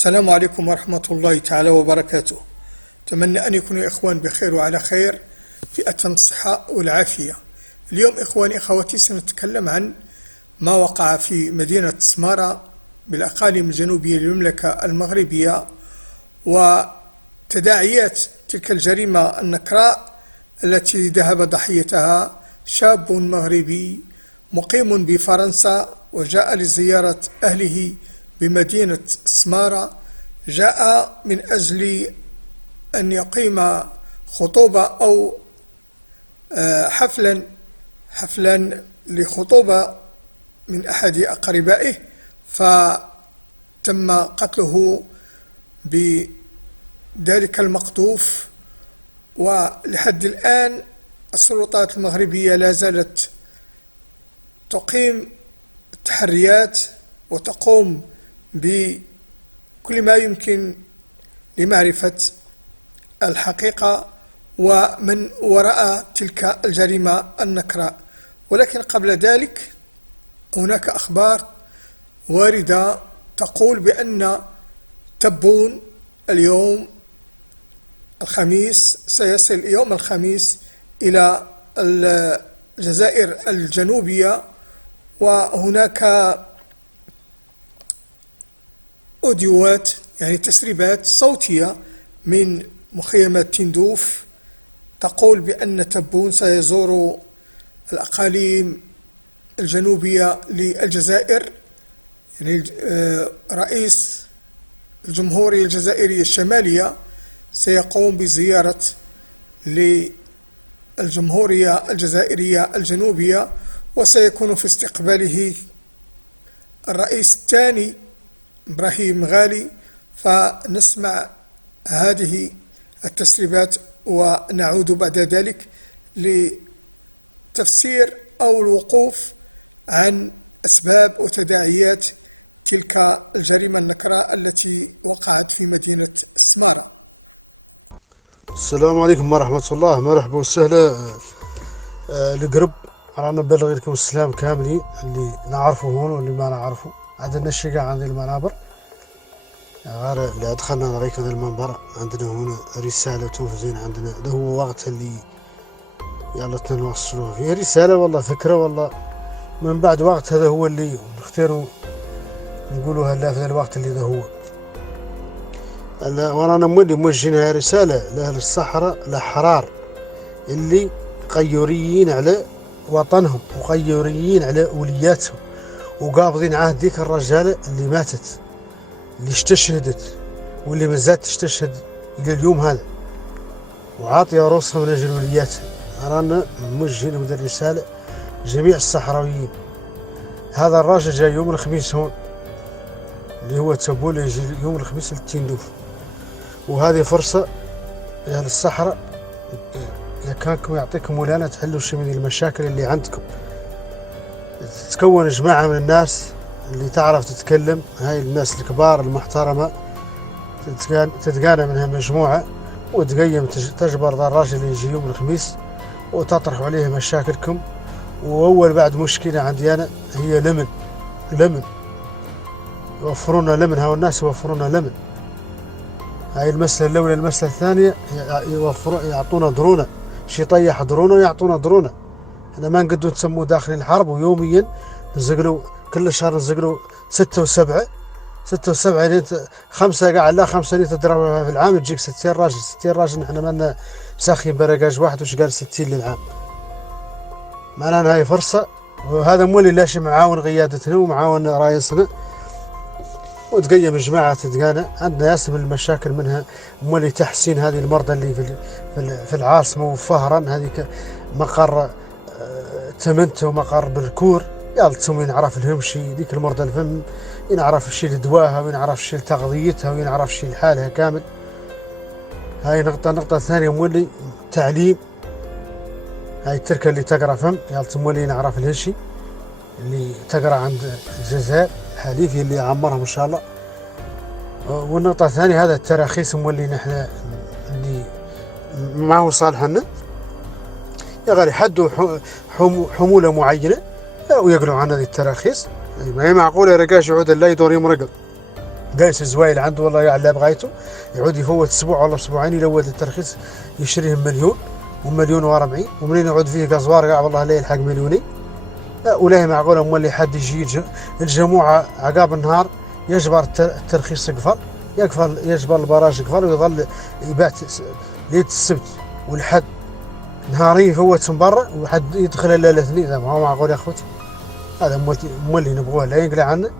السلام عليكم ورحمة الله تعالى وبركاته. أتمنى أن يكونوا إخوان بخير وعلى خير في أتم الصحة والعافية. اليوم إخواني أخواتي سنتكلم عن ما وقع في مدينة سمارة بالأقاليم الجنوبية للمملكة المغربية وتداعيات تلك الجريمة النكراء التي ذهب ضحيتها شاب مغربي مقيم بفرنسا وجاء لزيارة أهله بمدينة سمارة. جاء من أجل أن يقيم خطوبة أو حفلا لخطوبة من أحد أقربائه، فتم قتله بذلك المقذوف. ولحد الآن السلطات المغربية لا زالت تقيم التحريات وتقوم بكل ما يمكن لمعرفة الحقيقة ومن وراء تلك الجريمة النكراء. ولكن قبل ذلك هناك أخبار واردة تقول بأن تبون اليوم الخميس سيصل يوم الخميس إلى الجزائر الجنوبية، وهناك أوديوات يعني تسريبات صوتية من مخيمات تندوف تقول بأن تبون سيزور الأقاليم الجنوبية للجزائر. يعني رئيس الجمهورية الجزائرية الشمالية سيقوم بزيارة للجمهورية الجزائرية الجنوبية، وسيكون في استقباله الرئيس الثاني إبراهيم غالي. فنسمع هذه التسريبات ونعود بعد ذلك لتفسير أو الوقوف عن أسباب وتداعيات تلك الجريمة النكراء التي وقعت في مدينة سمارة. السلام عليكم ورحمة الله، مرحبا وسهلا. القرب رانا نبلغ لكم السلام كاملين اللي نعرفه هون واللي ما نعرفه. عندنا الشقة عند المنابر، غير اللي دخلنا نريك هذا المنبر عندنا هنا رسالة توفزين عندنا. ده هو وقت اللي يلا نوصلوه فيه رسالة والله فكرة والله من بعد وقت. هذا هو اللي نختاروا نقولوا هلا في الوقت اللي ده هو. ورانا موجهين هاي رسالة لأهل الصحراء الأحرار اللي قيوريين على وطنهم وقيوريين على أولياتهم وقابضين عهد ديك الرجالة اللي ماتت اللي استشهدت واللي مازالت تستشهد إلى اليوم هذا وعاطية روسها من أجل ولياتها. رانا موجهين هذه الرسالة جميع الصحراويين. هذا الراجل جاي يوم الخميس هون اللي هو تبون يجي يوم الخميس للتندوف، وهذه فرصة لأهل الصحراء إذا كانكم يعطيكم ولانا تحلوا شي من المشاكل اللي عندكم. تتكون جماعة من الناس اللي تعرف تتكلم، هاي الناس الكبار المحترمة تتقانى منها مجموعة وتقيم تجبر ذا الراجل اللي يجي يوم الخميس وتطرح عليه مشاكلكم. وأول بعد مشكلة عندي أنا هي لمن يوفرونا لمن، هاو الناس يوفرونا لمن. هاي المسألة الأولى. المسألة الثانية يعطونا درونة، شي طيح درونة ويعطونا درونة. احنا ما نقدروا نسموه داخل الحرب، ويوميا نزقلوا كل شهر نزقلوا 6 و7 يعني 5 قاعد لا 5 اللي تضربها في العام تجيك 60 راجل. احنا مالنا مساخين برقاج واحد وش قال 60 للعام. معناها هاي فرصة، وهذا مولي لاشي معاون قيادتنا ومعاون رايسنا وتقيم جماعة تتقانى. عندنا ياس من المشاكل منها مولي تحسين هذه المرضى اللي في العاصمة وفهرا هذه مقر تمنت ومقر بالكور. يلا تسوي نعرف لهم شي ذيك المرضى الفم، ينعرف شي لدواها وينعرف شي لتغذيتها وينعرف شي لحالها كامل. هاي نقطة ثانية مولي تعليم. هاي التركة اللي تقرأ فم يلا تمولي نعرف لها شي اللي تقرأ عند الجزائر حديثي اللي عمرها ما شاء الله. والنقطة الثانية هذا التراخيص مولي نحن اللي معه صالحنا يا غالي حدوا حمولة معينة ويقلعوا عن هذه التراخيص. ما هي معقولة رقاش يعود لا يدور يوم رقل قايس الزوايل عنده والله يعلى اللي بغايته، يعود يفوت اسبوع ولا اسبوعين يلود الترخيص يشريه مليون ومليون و40، ومنين يعود فيه قزوار قاع والله لا يلحق مليونين. لا ولا معقوله مولي حد يجي الجموعه عقاب النهار يجبر الترخيص يجبر البراج قفل ويظل يباع ليله السبت والحد نهارين يفوت من برا وحد يدخل الا الاثنين. ما هو معقول يا اخوتي، هذا مولي نبغوه لا ينقلع عنا.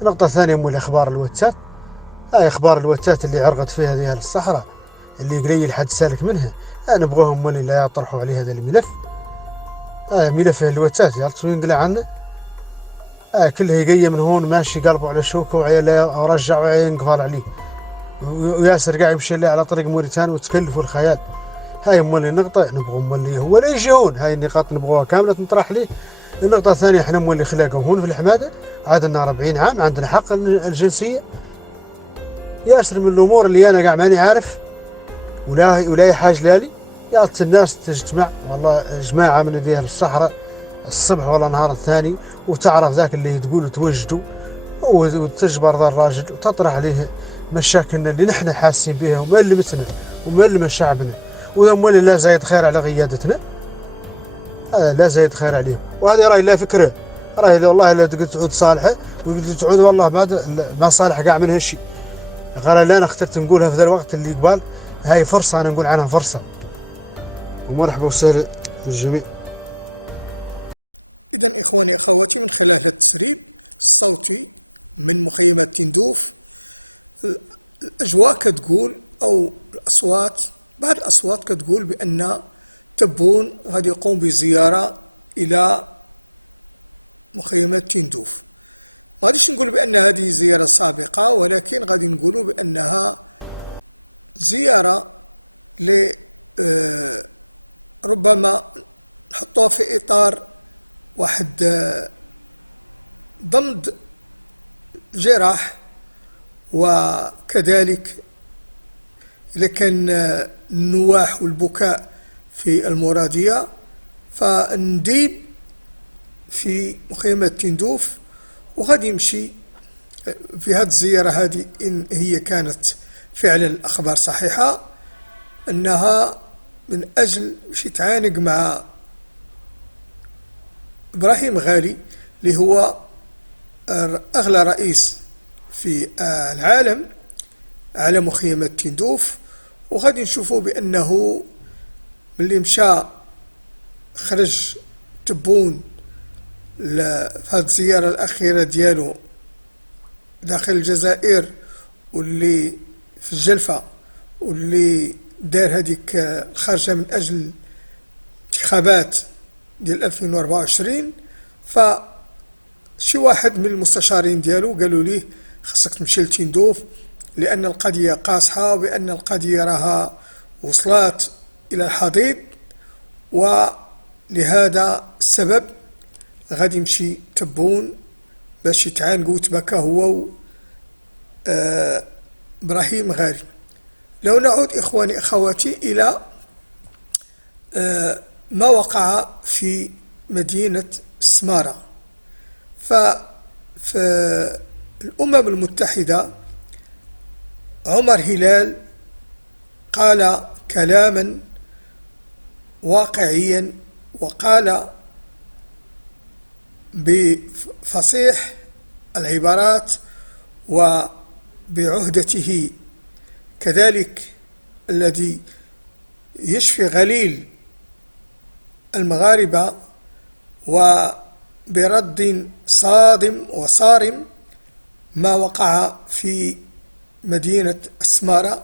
النقطة الثانية مولي اخبار الواتسات، هاي اخبار الواتسات اللي عرقت فيها هذه الصحراء اللي قليل حد سالك منها، نبغوهم مولي لا يطرحوا عليه هذا الملف. ملف الواتسات يالتو ينقلع عنا، كله يقية من هون ماشي قلبه على شوكه وعياله ورجع وينقفل عليه، وياسر قاعد يمشي اللي على طريق موريتانيا وتكلفوا الخيال. هاي مولي نقطة نبغوا مولي هو لا يجيون، هاي النقاط نبغوها كاملة تنطرح ليه. النقطة الثانية احنا مولي خلاقهم هون في الحمادة عادنا 40 عام عندنا حق الجنسية. ياسر من الأمور اللي أنا قاعد ماني عارف ولا حاجة لالي، يالت الناس تجتمع والله جماعة من ذي الصحراء الصبح ولا نهار الثاني وتعرف ذاك اللي تقول توجدوا وتجبر ذا الراجل وتطرح عليه مشاكلنا اللي نحن حاسين بها ومؤلمتنا ومؤلمة شعبنا، وذا مولي لا زايد خير على قيادتنا، لا زايد خير عليهم. وهذه راي لا فكره، راي والله لا تقعد تعود صالحه وتقعد تعود والله بعد ما صالح قاع منها شيء. قال لا انا اخترت نقولها في ذا الوقت اللي قبال، هاي فرصه انا نقول عنها فرصه. ومرحبا وسهلا للجميع. إذن إخواني أخواتي، من خلال التسريب الصوتي من مخيمات تندوف، الأجواء كتقول أو الأصوات، بعض الأصوات كتقول بأن تبون غادي يقوم بزيارة إلى مخيمات تندوف. ما غاديش نقول بأن هذه زيارة سابقة، ولكن غادي نقولوا بأنها زيارة ربما نحطوها في إطار واحد ضمد جراح، وكذلك إذا كان النواح والبكاء في المرادية فنديب في مخيمات تندوف. وغادي يمشي في هذه الزيارة هذه إن هي كانت فعلا الأخبار صحيحة أنها من أجل باش يتعانق مع إبراهيم غالي اللي هو أغلى رئيس في العالم على مخيمات تندوف. وغادي نشوفوا بأنه ملي مشى خرج تبون في هذه الزيارة الأخيرة ديالو داخل الجزائر واللي في الجلفة، واللي دار هذيك الخارجة من أجل انتخابات ديال 2024. فشي واحد من المستشارين ديالو قالوا ليه خاصك تمشي لتندوف لأن القضية قاصحة وبأن القضية راها وصلت إلى الحضيض، ولهذا السبب غادي يمشي تبون باش يتعانقوا وتبكى هو إبراهيم غالي. لو نعود إخواني أخواتي إلى ما وقع في مدينة سمارة، ففي الأمم المتحدة عمر هلال قال كلاما واقعيا، وقال بفصيح العبارات وبعهدته كذلك الذي يشفي غليل المغاربة وبرد صادم وصارم ما وقع في مدينة سمارة.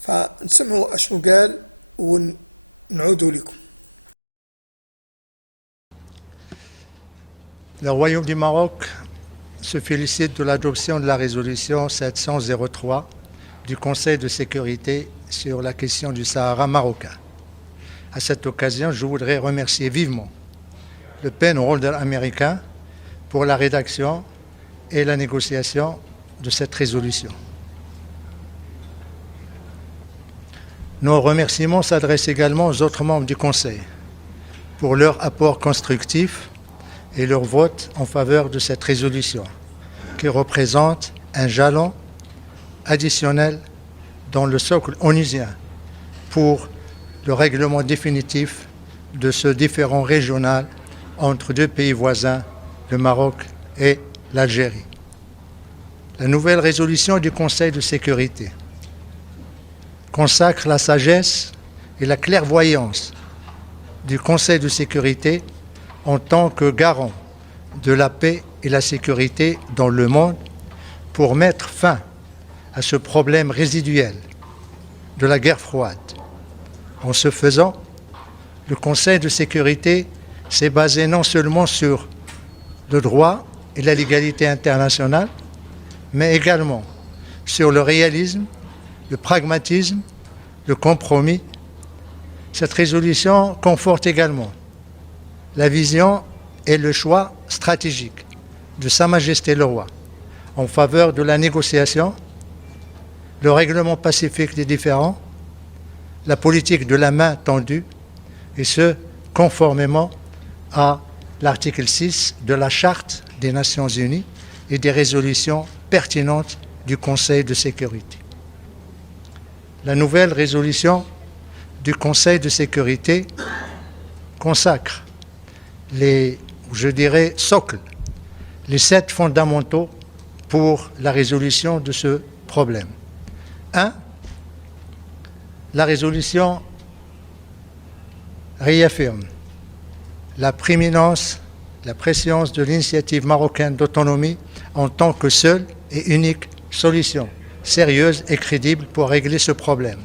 فنسمعوا أشنو قال ونعودوا لكم. Le Royaume du Maroc se félicite de l'adoption de la résolution 700-03 du Conseil de sécurité sur la question du Sahara marocain. À cette occasion, je voudrais remercier vivement le Penholder américain pour la rédaction et la négociation de cette résolution. Nos remerciements s'adressent également aux autres membres du Conseil pour leur apport constructif et leur vote en faveur de cette résolution, qui représente un jalon additionnelle dans le socle onusien pour le règlement définitif de ce différend régional entre deux pays voisins, le Maroc et l'Algérie. La nouvelle résolution du Conseil de sécurité consacre la sagesse et la clairvoyance du Conseil de sécurité en tant que garant de la paix et la sécurité dans le monde pour mettre fin à ce problème résiduel de la guerre froide. En ce faisant, le Conseil de sécurité s'est basé non seulement sur le droit et la légalité internationale, mais également sur le réalisme, le pragmatisme, le compromis. Cette résolution conforte également la vision et le choix stratégique de Sa Majesté le Roi en faveur de la négociation, le règlement pacifique des différends, la politique de la main tendue, et ce, conformément à l'article 6 de la Charte des Nations Unies et des résolutions pertinentes du Conseil de sécurité. La nouvelle résolution du Conseil de sécurité consacre socles, les 7 fondamentaux pour la résolution de ce problème. 1. La résolution réaffirme la prééminence, la préséance de l'initiative marocaine d'autonomie en tant que seule et unique solution sérieuse et crédible pour régler ce problème.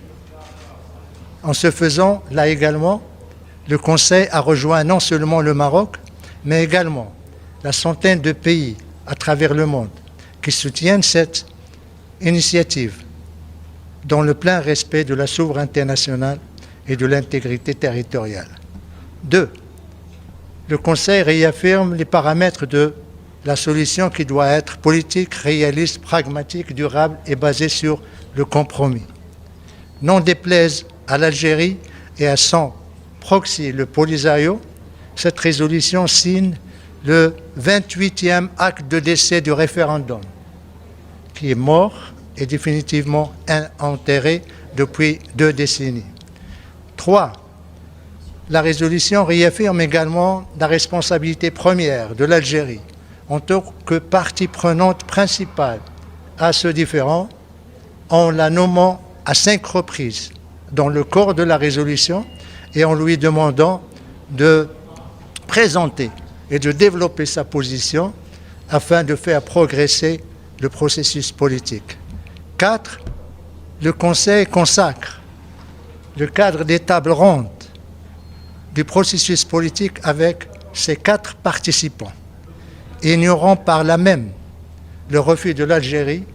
En ce faisant, là également, le Conseil a rejoint non seulement le Maroc, mais également la centaine de pays à travers le monde qui soutiennent cette initiative dans le plein respect de la souveraineté nationale et de l'intégrité territoriale. 2. Le Conseil réaffirme les paramètres de la solution qui doit être politique, réaliste, pragmatique, durable et basée sur le compromis. Non déplaise à l'Algérie et à son proxy, le Polisario, cette résolution signe le 28e acte de décès du référendum, qui est mort et définitivement enterré depuis 2 décennies. 3. La résolution réaffirme également la responsabilité première de l'Algérie en tant que partie prenante principale à ce différend, en la nommant à 5 reprises dans le corps de la résolution et en lui demandant de présenter et de développer sa position afin de faire progresser le processus politique. 4. Le Conseil consacre le cadre des tables rondes du processus politique avec ses 4 participants, ignorant par là même le refus de l'Algérie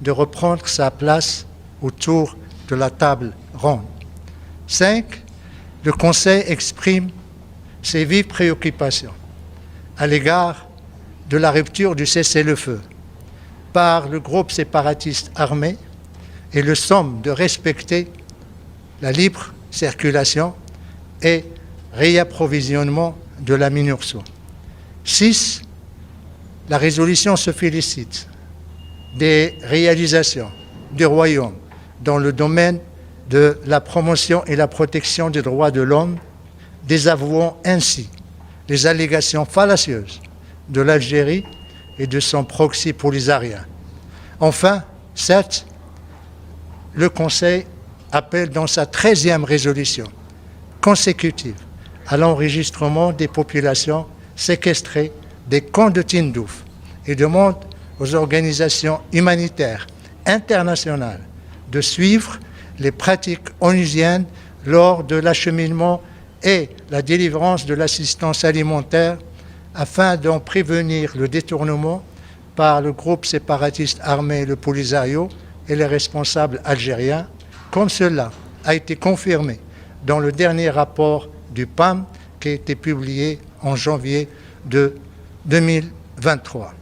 de reprendre sa place autour de la table ronde. 5. Le Conseil exprime ses vives préoccupations à l'égard de la rupture du cessez-le-feu par le groupe séparatiste armé et le somme de respecter la libre circulation et réapprovisionnement de la MINURSO. 6. La résolution se félicite des réalisations du Royaume dans le domaine de la promotion et la protection des droits de l'homme, désavouant ainsi les allégations fallacieuses de l'Algérie et de son proxy polisarien. Enfin, 7. Le Conseil appelle dans sa 13e résolution consécutive à l'enregistrement des populations séquestrées des camps de Tindouf et demande aux organisations humanitaires internationales de suivre les pratiques onusiennes lors de l'acheminement et la délivrance de l'assistance alimentaire afin d'en prévenir le détournement par le groupe séparatiste armé, le Polisario, et les responsables algériens, comme cela a été confirmé dans le dernier rapport du PAM qui a été publié en janvier de 2023.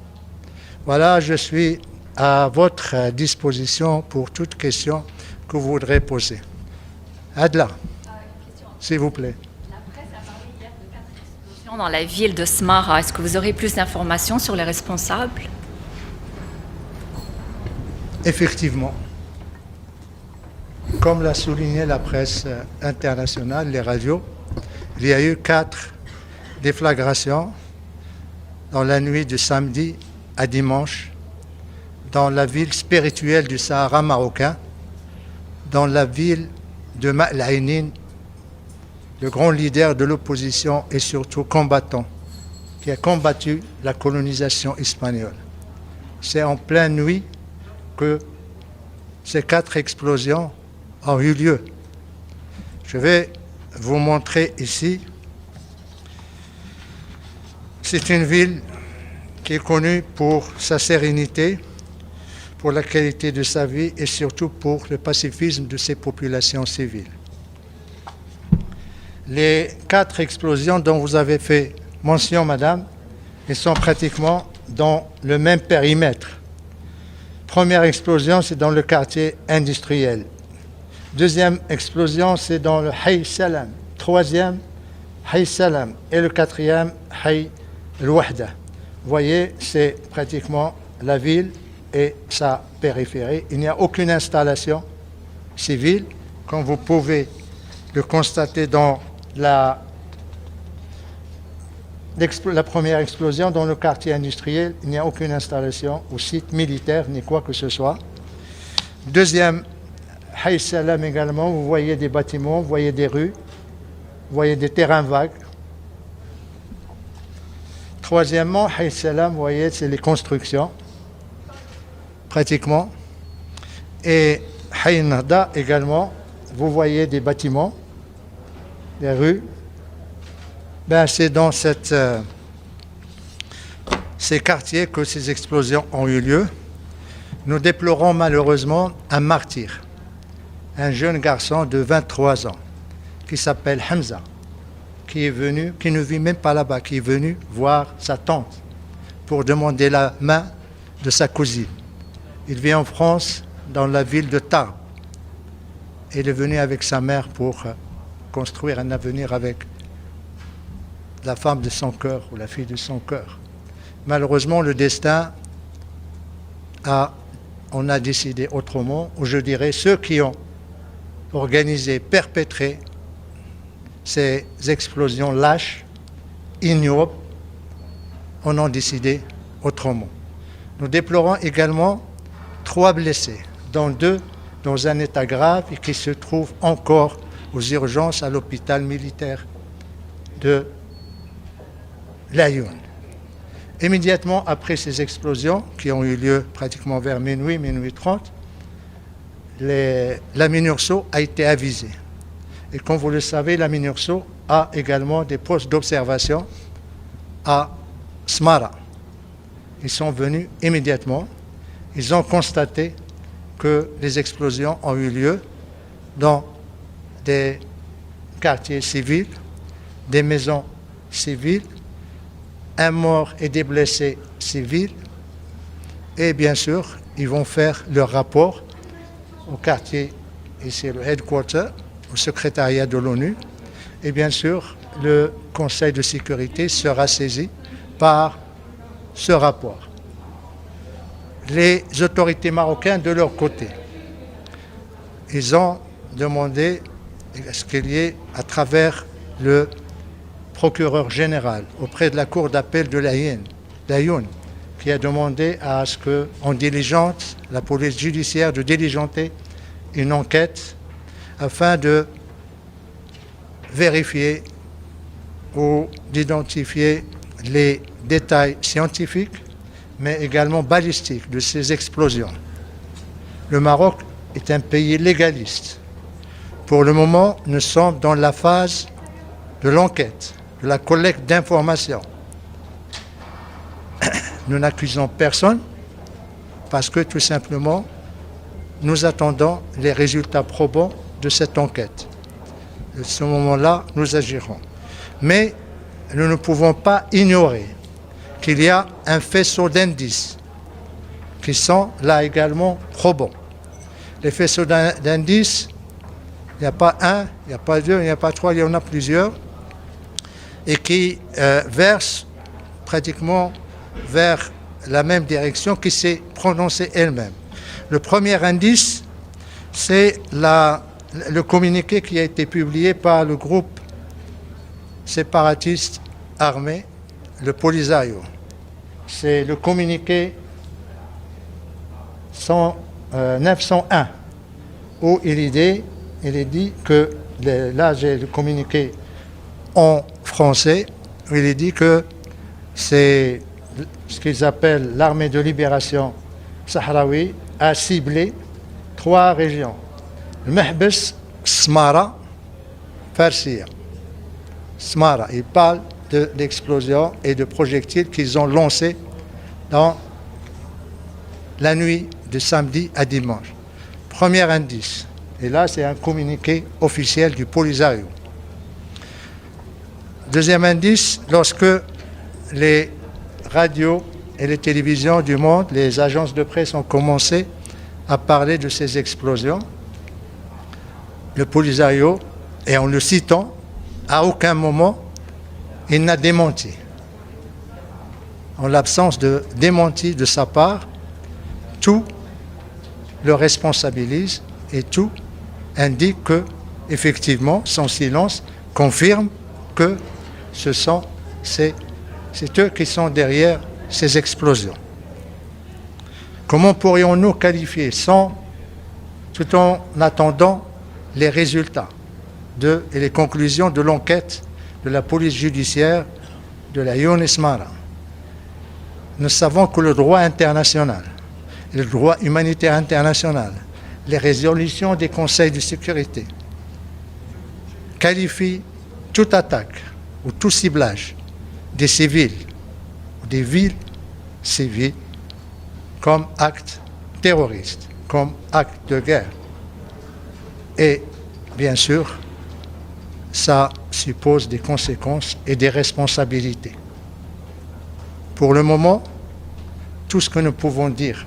Voilà, je suis à votre disposition pour toute question que vous voudrez poser. Adla, s'il vous plaît. La presse a parlé hier de 4 explosions dans la ville de Smara. Est-ce que vous aurez plus d'informations sur les responsables ? Effectivement, comme l'a souligné la presse internationale, les radios, il y a eu 4 déflagrations dans la nuit de samedi à dimanche, dans la ville spirituelle du Sahara marocain, dans la ville de Ma'al-Ainin, le grand leader de l'opposition et surtout combattant, qui a combattu la colonisation espagnole. C'est en pleine nuit que ces 4 explosions ont eu lieu. Je vais vous montrer ici. C'est une ville qui est connue pour sa sérénité, pour la qualité de sa vie et surtout pour le pacifisme de ses populations civiles. Les 4 explosions dont vous avez fait mention, madame, elles sont pratiquement dans le même périmètre. Première explosion, c'est dans le quartier industriel. Deuxième explosion, c'est dans le Hay Salam. Troisième, Hay Salam. Et le 4e, Hay El-Wahda. Vous voyez, c'est pratiquement la ville et sa périphérie. Il n'y a aucune installation civile, comme vous pouvez le constater dans la première explosion dans le quartier industriel. Il n'y a aucune installation ou site militaire ni quoi que ce soit. Deuxième, Hay Salam également, vous voyez des bâtiments, vous voyez des rues, vous voyez des terrains vagues. Troisièmement, Hay Salam, vous voyez, c'est les constructions, pratiquement. Et Hay Nahda également, vous voyez des bâtiments, des rues. C'est dans ces quartiers que ces explosions ont eu lieu. Nous déplorons malheureusement un martyr, un jeune garçon de 23 ans qui s'appelle Hamza, qui ne vit même pas là-bas, qui est venu voir sa tante pour demander la main de sa cousine. Il vit en France, dans la ville de Tarbes. Il est venu avec sa mère pour construire un avenir avec la femme de son cœur ou la fille de son cœur. Malheureusement, le destin on a décidé autrement, ou je dirais ceux qui ont organisé, perpétré ces explosions lâches, ignobles, on a décidé autrement. Nous déplorons également 3 blessés, dont 2 dans un état grave et qui se trouvent encore aux urgences à l'hôpital militaire de Laayoune. Immédiatement après ces explosions, qui ont eu lieu pratiquement vers minuit 30, la MINURSO a été avisée. Et comme vous le savez, la MINURSO a également des postes d'observation à Smara. Ils sont venus immédiatement. Ils ont constaté que les explosions ont eu lieu dans des quartiers civils, des maisons civiles, un mort et des blessés civils. Et bien sûr, ils vont faire leur rapport au quartier, ici le headquarter, au secrétariat de l'ONU. Et bien sûr, le Conseil de sécurité sera saisi par ce rapport. Les autorités marocaines, de leur côté, ils ont demandé à ce qu'il y ait, à travers le procureur général auprès de la cour d'appel de Laayoune, qui a demandé à ce qu'on diligente, la police judiciaire de diligenter une enquête afin de vérifier ou d'identifier les détails scientifiques, mais également balistiques de ces explosions. Le Maroc est un pays légaliste. Pour le moment, nous sommes dans la phase de l'enquête, de la collecte d'informations. Nous n'accusons personne parce que tout simplement, nous attendons les résultats probants de cette enquête. À ce moment-là, nous agirons. Mais nous ne pouvons pas ignorer qu'il y a un faisceau d'indices qui sont là également probants. Les faisceaux d'indices, il n'y a pas un, il n'y a pas deux, il n'y a pas trois, il y en a plusieurs, et qui versent pratiquement vers la même direction qui s'est prononcée elle-même. Le premier indice, c'est la le communiqué qui a été publié par le groupe séparatiste armé, le Polisario. C'est le communiqué 901, où il est dit que, là j'ai le communiqué en français, où il est dit que c'est ce qu'ils appellent l'armée de libération sahraoui a ciblé 3 régions. Le Mehbes, Smara, Farsia. Smara, il parle de l'explosion et de projectiles qu'ils ont lancés dans la nuit de samedi à dimanche. Premier indice. Et là, c'est un communiqué officiel du Polisario. Deuxième indice, lorsque les radios et les télévisions du monde, les agences de presse ont commencé à parler de ces explosions, le Polisario, et en le citant, à aucun moment, il n'a démenti. En l'absence de démenti de sa part, tout le responsabilise et tout indique que, effectivement, son silence confirme que c'est eux qui sont derrière ces explosions. Comment pourrions-nous qualifier tout en attendant les résultats et les conclusions de l'enquête de la police judiciaire de la Younes Mara? Nous savons que le droit international, le droit humanitaire international, les résolutions des conseils de sécurité qualifient toute attaque ou tout ciblage des civils ou des villes civiles comme acte terroriste, comme acte de guerre. Et bien sûr, ça suppose des conséquences et des responsabilités. Pour le moment, tout ce que nous pouvons dire,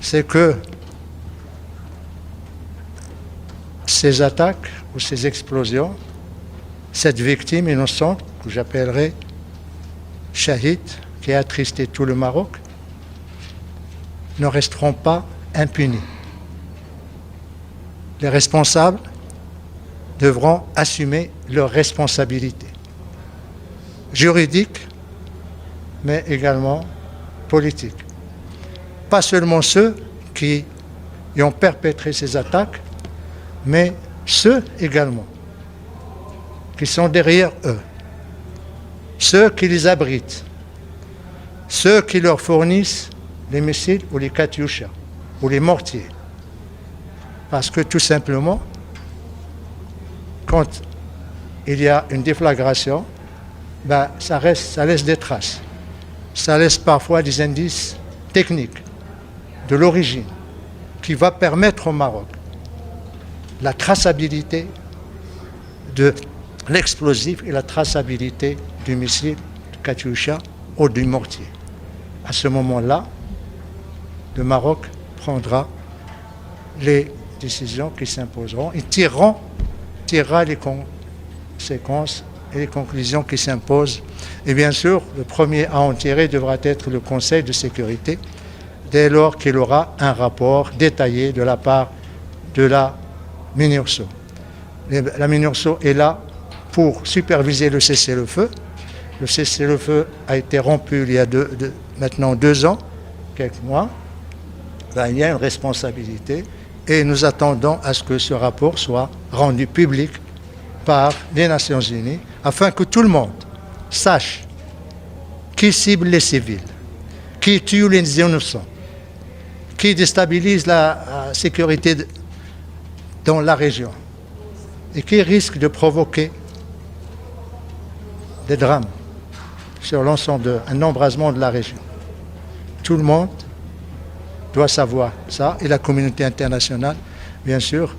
c'est que ces attaques ou ces explosions, cette victime innocente, que j'appellerai Shahid, qui a attristé tout le Maroc, ne resteront pas impunis. Les responsables devront assumer leurs responsabilités juridiques, mais également politiques. Pas seulement ceux qui ont perpétré ces attaques, mais ceux également qui sont derrière eux, ceux qui les abritent, ceux qui leur fournissent les missiles ou les katyusha ou les mortiers. Parce que tout simplement, quand il y a une déflagration, ça laisse des traces. Ça laisse parfois des indices techniques de l'origine qui va permettre au Maroc la traçabilité de l'explosif et la traçabilité du missile, du katyusha ou du mortier. À ce moment-là, le Maroc prendra les décisions qui s'imposeront et tirera les conséquences et les conclusions qui s'imposent. Et bien sûr, le premier à en tirer devra être le Conseil de sécurité, dès lors qu'il aura un rapport détaillé de la part de la MINURSO. La MINURSO est là pour superviser le cessez-le-feu. Le cessez-le-feu a été rompu il y a maintenant 2 ans, quelques mois. Il y a une responsabilité et nous attendons à ce que ce rapport soit rendu public par les Nations Unies afin que tout le monde sache qui cible les civils, qui tue les innocents, qui déstabilise la sécurité dans la région et qui risque de provoquer des drames sur l'ensemble d'un embrasement de la région. Tout le monde doit savoir ça et la communauté internationale, bien sûr,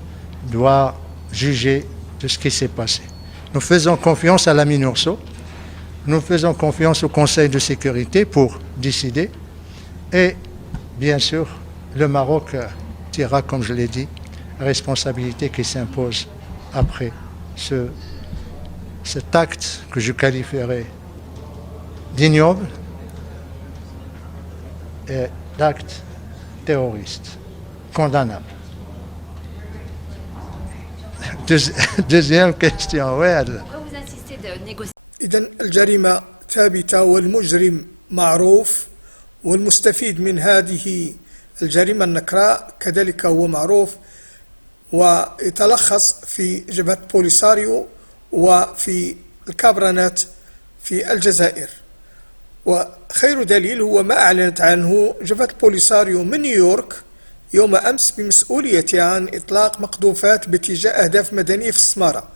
doit juger de ce qui s'est passé. Nous faisons confiance à la MINURSO, nous faisons confiance au Conseil de sécurité pour décider et, bien sûr, le Maroc tirera, comme je l'ai dit, la responsabilité qui s'impose après cet acte que je qualifierais d'ignoble et d'acte terroriste, condamnable. Deuxième question, ouais. Pourquoi vous insistez de négocier? إذا الجريمة ثابتة والمجرم معروف، والمستفيد من هذه الجريمة النكراء كذلك هو معروف، ويتلخص في جبهة بوليساريو وفي الكابرانات في الجزائر. وخير دليل هو ما أعلنت عنه جبهة بوليساريو من نيويورك يوم أمس بمسؤوليتها عن إطلاق مقذوفات باتجاه أهداف مدنية في السمارة.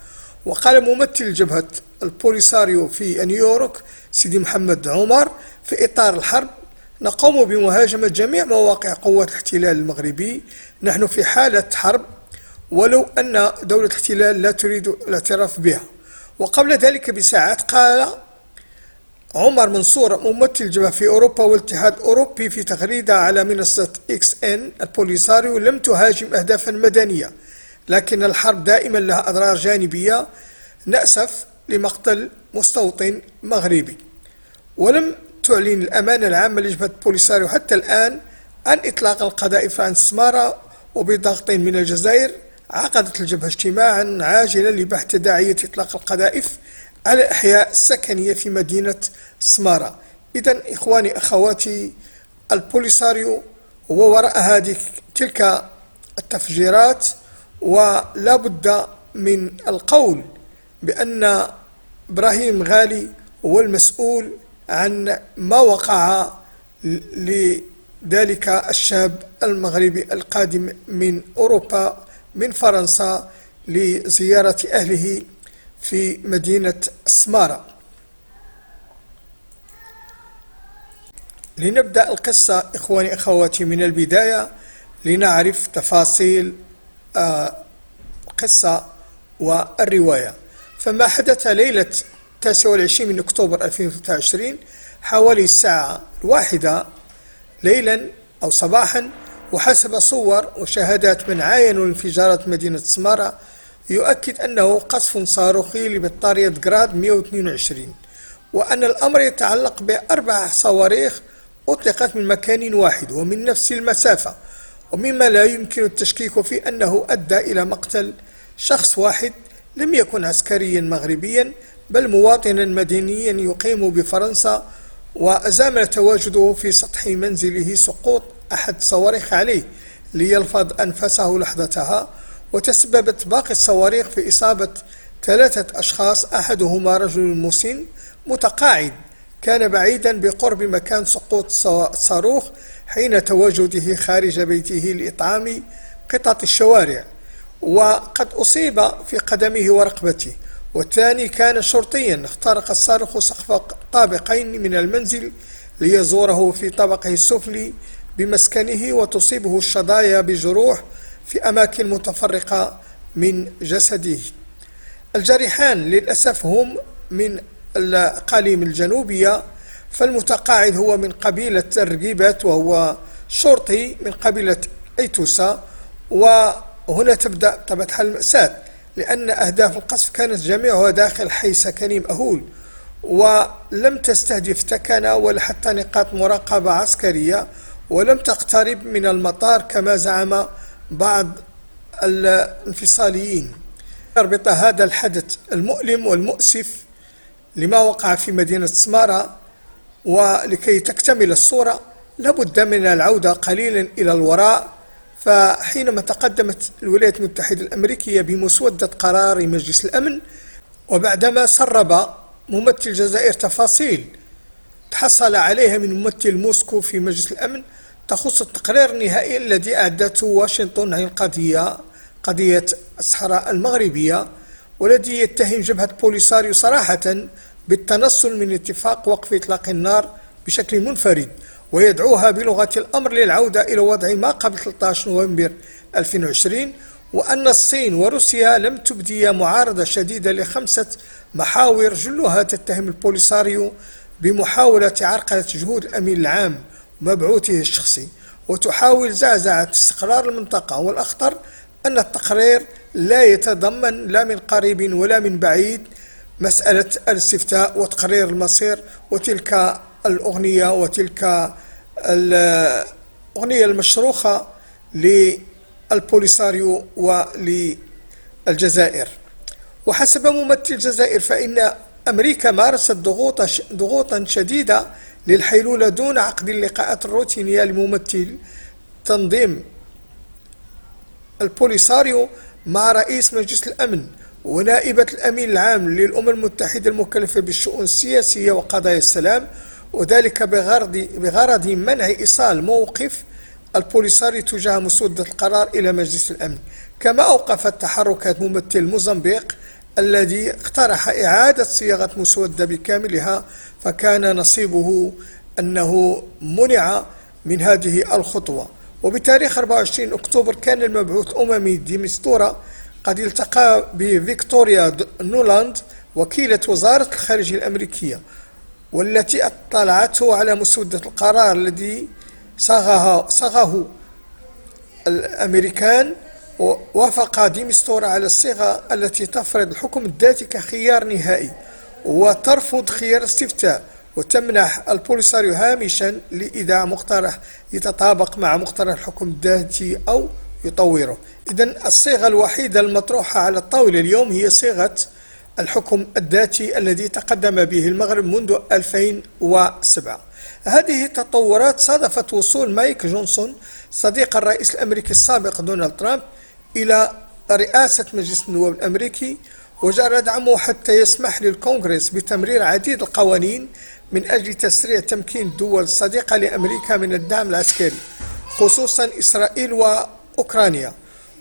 وقال ممثل جبهة البوليساريو في نيويورك سيدي محمد عمر: في إطار الحرب نقوم بمهاجمة جميع مواقع قوات الاحتلال المغربي، نحن في حالة حرب ولو أن دولة الاحتلال لا تريد الاعتراف بها. وقبل ذلك بساعات قال عمر منصور ممثل الجبهة في أوروبا والاتحاد الأوروبي في تغريدة على منصة XN: البوليساريو لم تهاجم أهدافا مدنية، لكن الحرب دائما لها أضرار جانبية، نأسف لمقتل مستوطن مغربي. ولم تعلن الأمانة العامة لجبهة بوليساريو حتى الآن عن إطلاق القذائف عن السمارة، وبضغط من الجزائر عقدت الجبهة اجتماعا عاجلا لبحث تداعية إطلاق القذائف على الأحياء السكنية في مدينة سمارة. إذن إخواني أخواتي، البوليساريو هو وراء تلك التفجيرات، ولا بد من القول بأن إبراهيم غالي هو المسؤول عن ما وقع لذلك الشاب المغربي القادم من أوروبا من فرنسا لزيارة أهله في مدينة سمارة. لنبدأ القصة إخواني أخواتي من البداية لنعرف تفاصيل القصة والرواية. فما حدث ليلة 29 من أكتوبر 2023 حوالي الساعة 1 ليلا أو صباحا، وحسب صور وشهادات من عاينوا انفجارات مدينة سمارة يؤكد أنه قصف صاروخي لبطارية جراد 122، وأن الأمر يتعلق ب4 صواريخ أطلقت من مكان واحد ومن نفس المسافة، ومما لا يمكن التشكيك في أنه أدى إلى مقتل شخص واحد لم يكن عسكريا مغربيا بل مواطنا مدنيا يقيم بفرنسا، وأزام تواجده في سطح منزله سقوط أحد الصواريخ عليه ليلفظ أنفسه لحظتها، وتسببت باقي الصواريخ في إصابة 3 أشخاص، أحدهما رجل مسن متقاعد كان بعيدا بقرب مكان سقوط الصاروخ حين تواجده خارج بيته لإطعام قطط الشوارع، وقد أصيب في قدمه ورقبته. والثاني كان شرطيا اخترق الصاروخ سقف طابقين من المنزل ليزوره في طبقه السفلي بمسكنه، وتصيبه الشظايا بجروح في أماكن متفرقة من جسده. الجريحان للأسف هم من الأقاليم الجنوبية، فالمتقاعد هو من قبيلة الرقيبات وهو شرطي من قبيلة أيتوسا. وهنا تبدأ طبعا حل المأساة، لأن أهداف القصف كانت جميعها داخل حي سكني مأهول، ولم تستهدف تكنة ولا حتى نقاط مراقبة عسكرية، ولم تقترب من المطار كما زعم بعض الانفصاليين. يربط هذا الحدث المؤلم والمؤسف لما وقع في مدينة سمارة، ولكي تكتمل الصورة لابد من العودة قليلا إلى الوراء. فحينما تقدمت الولايات المتحدة الأمريكية بمسودة قرار مجلس الأمن، وبعدما سرب ممثل الجزائر تفاصيل تحصل عليها من ممثل موسكو في مجلس الأمن تخص التقرير النهائي الذي أعدته واشنطن عن قضية الصحراء المغربية، والذي يتهم جبهة بوليساريو صراحة بالتنصل من اتفاق وقف إطلاق النار بشكل منفرد، ويدعوها بلغة الأمر للعودة إلى وضع ما قبل 13 نوفمبر 2020، وأن الصين وروسيا لم تبديا معارضة شديدة ل5 محاور جلها تتهم البوليساريو بمحاولة عرقلة جهود الأمين العام ومبعوثه الشخصي، وتحاول زعزعة استقرار المنطقة. والأخطر أن التقرير لا يتضمن لا من قريب ولا من بعيد مسألة الاستفتاء وتقرير المصير وتلك الأغنية وتلك الأغنية المشروخة للبوليساريو الجزائر. وحسب ممثل الجزائر فإن أمريكا مارست ضغوطا شديدة للحيلولة دون عقد اللقاءات الروتينية لممثل تنظيم البوليساريو مع رئيس مجلس الأمن ونائبة الأمين العام للأمم المتحدة المكلفة بالشؤون السياسية وقضايا السلام، وذلك بغرض منع إيصال موقف البوليساريو تجاه مسودة القرار إلى مجلس الأمن. كما أوقفت تحركات ممثل موزمبيق الذي اقترح إعادة صياغة مسودة بكاملها، فكان نصيبه أنه منع من هذه الخطوة. وبتاريخ 24 أكتوبر كان المبعوث الأممي دي مستورة قد التقى بفيكتوريا نولاند وكيلة وزارة الخارجية الأمريكية، والتي اطلعته على مسودة القرار الذي صاغه الأمريكان. ووافق دي مستورة على الصيغة التي تفرض الحكم الذاتي كخيار نهائي وترفض خيار استفتاء، وتمنح البوليساريو هامشا لإيداع مقترح يتطابق مع مقترح الحكم الذاتي أو يطوره. إذن الصيغة الوحيدة المطروحة على الطاولة اليوم هي صيغة الحكم الذاتي الذي تقدم به المغرب منذ 2007. هذه التطورات صادفت وصول مايك جونسون صديق الرئيس الأمريكي السابق دونالد ترامب إلى رئاسة مجلس النواب الأمريكي، وجرى دعمه حتى يسمح للكونغرس بتمرير عديد القوانين من أجل تسريع تمكين الدول الصديقة لأمريكا من الدعم العسكري، خصوصا إسرائيل وأوكرانيا،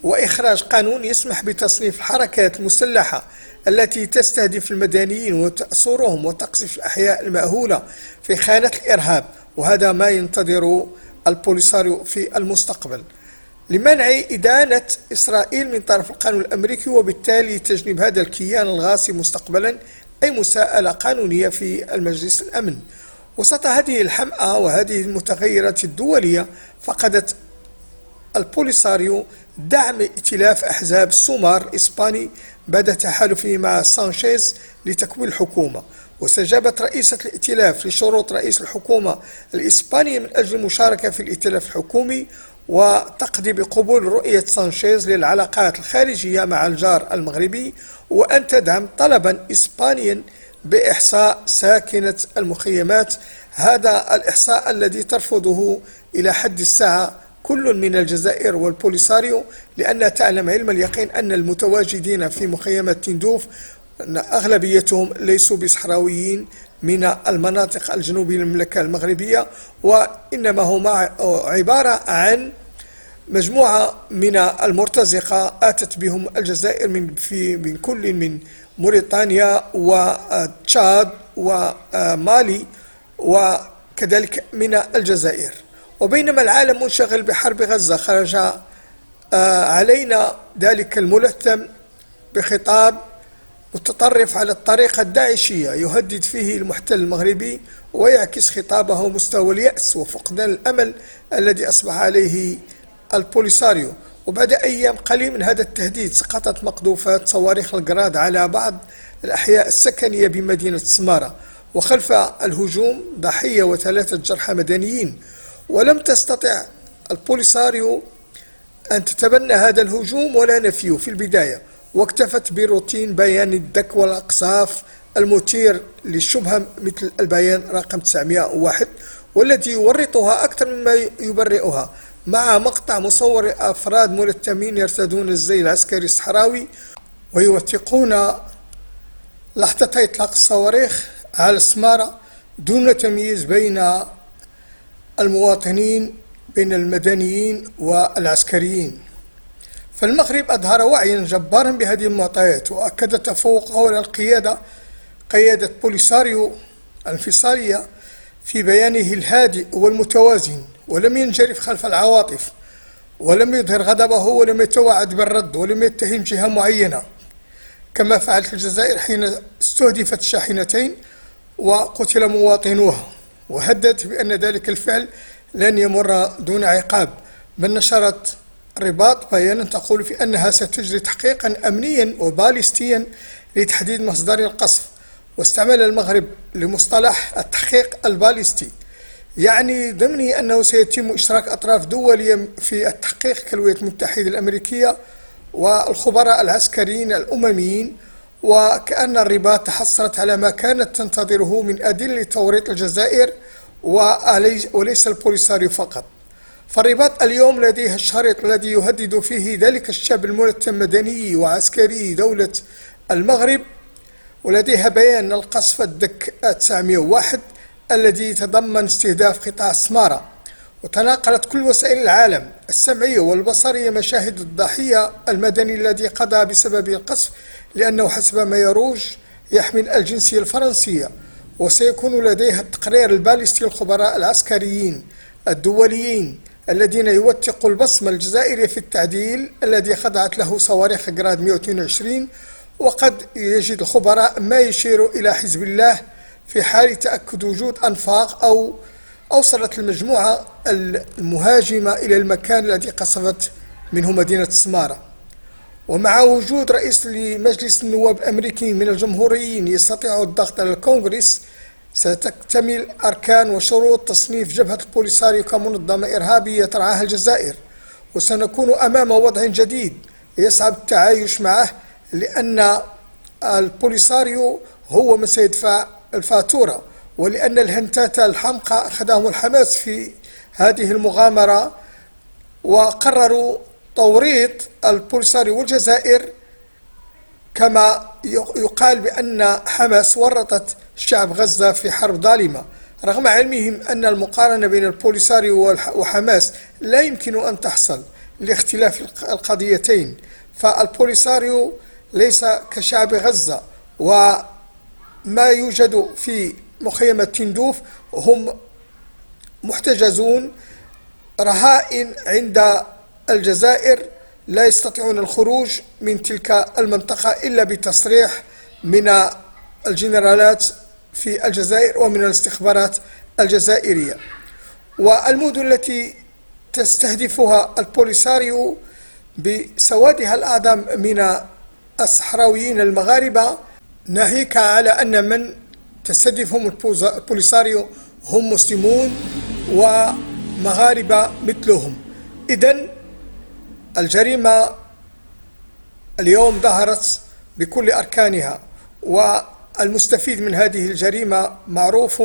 وإخراج قانون يسمح بتصنيف الحركات المسلحة التي تستهدف المدنيين وتأسرهم وتقذف الأحياء المأهولة في خانة الإرهاب. وهذا ما ينتظر البوليساريو في المستقبل لمنع إدانة إسرائيل من طرف القانون الأمريكي، وبالتالي تجنب هذا الكيان الغاصب مستقبلا أي مساءلة قانونية في المجلس الأمن. وسط هذه الحمأة وهذه المتغيرات الدولية فقدت البوليساريو دعم ائتلاف أحزاب السومار الإسباني بعد تحالفه مع سانشيز لتكوين الحكومة، واستجابت رئيسة الائتلاف لشروط رئيس الحكومة الإسبانية من أجل المشاركة في الائتلاف الحكومي، وتقضي بقبول رؤية سانشيز للعلاقات الخارجية مع الجار المغربي، وأن تدعم طلبا إسبانيا بإحصاء ساكنة المخيمات. هذا الإحصاء الذي ترفضه إلى حد الساعة كل من الجزائر والبوليساريو، لأن تعلم علم اليقين أن المتواجدين في مخيمات تندوف أغلبيتهم ليسوا بصحراويين من المناطق الجنوبية للمملكة المغربية، وإنما هم عبارة عن مجموعة من المرتزقة آتت بهم الجزائر من كل من موريتانيا وتشاد ومالي وكذلك من الجزائر. وبينما العالم منشغل بحرب غزة خرج علينا ذلك الملثم بخطاب متطرف على الطريقة الداعشية يهدد فيه المحتل المغربي، ويعكس خطابه مستوى اليأس وفقدان الأمل الذي أصبح عليه البوليساريو. وبعد أيام قليل من هذا التهديد سقطت مقذوفات صواريخ الجراد على بعض الأحياء السكنية بمدينة سمارة، وخلف الهجوم ضحية و3 جرحى مدنيين. ولم تستطع البوليساريو أن تتبنى هذا الهجوم ولا نفيه في البداية، واكتفت بروتين بيان الدك والأقصاف المثير للشبهة مثل البيان رقم 901 والذي يورطها أكثر مما يبرئها، مع مقطع مصور أفراد ملثمين يرتدون الزي العسكري الصحراوي ويوثقون لحظة إطلاق الصواريخ على سمارة دون تمييز بين المواطنين بين المدنيين والعسكريين. فالمغرب أظهر وعيا جبارا بهذه المعطيات، وأكد تفوقه على قيادة بوليساريو الانفصالية في بيانه الهادئ والمتوازن، ولم ينجرف خلف العواطف، ولم يظهر غضبه، ولم يتوعد بالرد، ولم يتهم جهة معينة كما فعلت الجزائر حين استهدفت الشاحنتين وقتل مواطنوها، وهددت بأن ذلك الفعل لن يمر دون عقاب، بل نشرت رباط بيانا تقول في أنها ستجري تحقيقا أمنيا وباليستيا لتحديد مصدر القصف. واستعمل المغرب لمصطلح التحقيق الباليستي، يعني ضمني أنه سيتم إشراك أطراف دولية في التحقيق كالولايات المتحدة الأمريكية والخبراء العسكريين الأمميين، وكأن الرباط تحصلت على ما كانت تنتظره من أدلة توريط الجزائر وليس البوليساريو فقط. فالرباط اليوم لديه الشريط الذي يهدد فيه ذلك الشاب المرتب مدني وعسكري دولة المغرب، ولديها بيان القصف الدك 901 الذي يتضمن استهداف قطاع سمارة. وتناقلت كل وسائل العالم السمعية والبصرية مشاهد الضحية المدني الذي قضى بسبب القصف، لأنه حسب ما يروج يحمل الجنسية الفرنسية. وسيكون لديها التقرير الباليستي للخبراء العسكريين الدوليين الذين يوثقوا البصمة الجزائرية في التعديل الذي خضعت له صواريخ جراد 122. وقد يجد الخبراء ما يشير إلى حزب الله في حال تأكد وجود أنفاق أو أوصلت المجموعة المهاجمة إلى المكان الذي قصفت منه مدينة سمارة. ومع وجود رئيس لمجلس النواب الأمريكي من الجمهوريين يستطيع الضغط على الكونغرس، ستكتمل أركان وشروط تصنيف جبهة البوليساريو كمنظمة إرهابية ترعاها الجزائر، وسنكون أمام وضع جديد يصعب التعايش معه، لأن البوليساريو هو من سيدفع الفاتورة، ولأن الهنتاتا الحمقى أخذهم الحماس في هذه المغامرة وقرروا توريط البوليساريو والجزائر، كما يقال بأن حماس ورطت شعب غزة في حرب ظالمة، رغم علمهم أن المقارنة بين البوليساريو وحماس لا يمكن أن تحصل لاختلاف القضيتين. فالبوليساريو ليس كشعب غزة، وما يوجد في مخيمة تندوف هم محتجزون رهائن عند الجزائر لا يستطيعون الخروج من تلك المنطقة إلا بتصريح من الجنرالات في الجزائر ومن الاستخبارات الجزائرية. والمدن التي تستهدفها البوليساريو بسوادها الأعظم من الصحراويين المغاربة، ناهيك على أن من تستهدفهم البوليساريو هم مسلمون ومغاربة مثلهم. إذن الجريمة اليوم ظهرت بكل أركانها، والمستفيد من هذه الجريمة معروف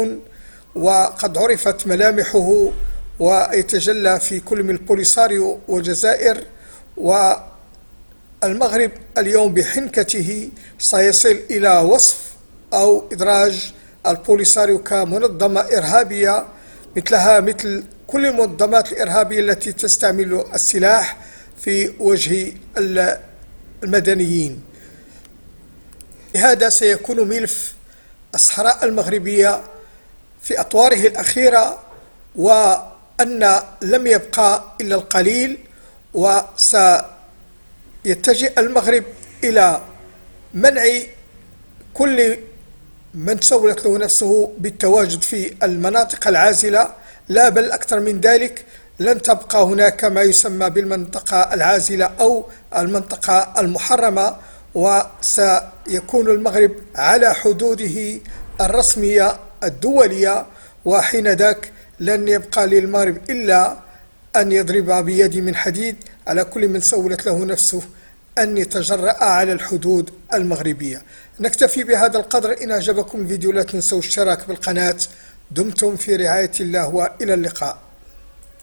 وقد عرفت ملامحه، ويتجلى في كل من البوليساريو والجزائر. والمغرب اليوم بحنكته سيصل إلى وصف أو إدراج البوليساريو كمنظمة إرهابية مثل كل المنظمات الإرهابية التي تستعمل السلاح في وجه المدنيين. هذا سيكون ملف الصحراء المغربية في أطواره الأخيرة، وأن لم يبقى إلا القليل، وسيتجه المغرب إلى منع كل من سولت له نفسه بالتواجد في المناطق العازلة، لا بل أكثر من ذلك، لن تبقى هناك ما يسمى بالمنطقة العازلة أو المنطقة المحرمة، وسيكون المغرب على حدوده الرسمية الدولية. وحين ذاك لن يبقى للمغرب إلا أن يضرب بيد من حديد على كل من سولت له نفسه أن يتجرأ على الحدود المغربية. نكتفي بهذا القدر. إن أعجبكم الفيديو لا تنسوا الاشتراك بالقناة. دمتم في رعاية الله وإلى اللقاء.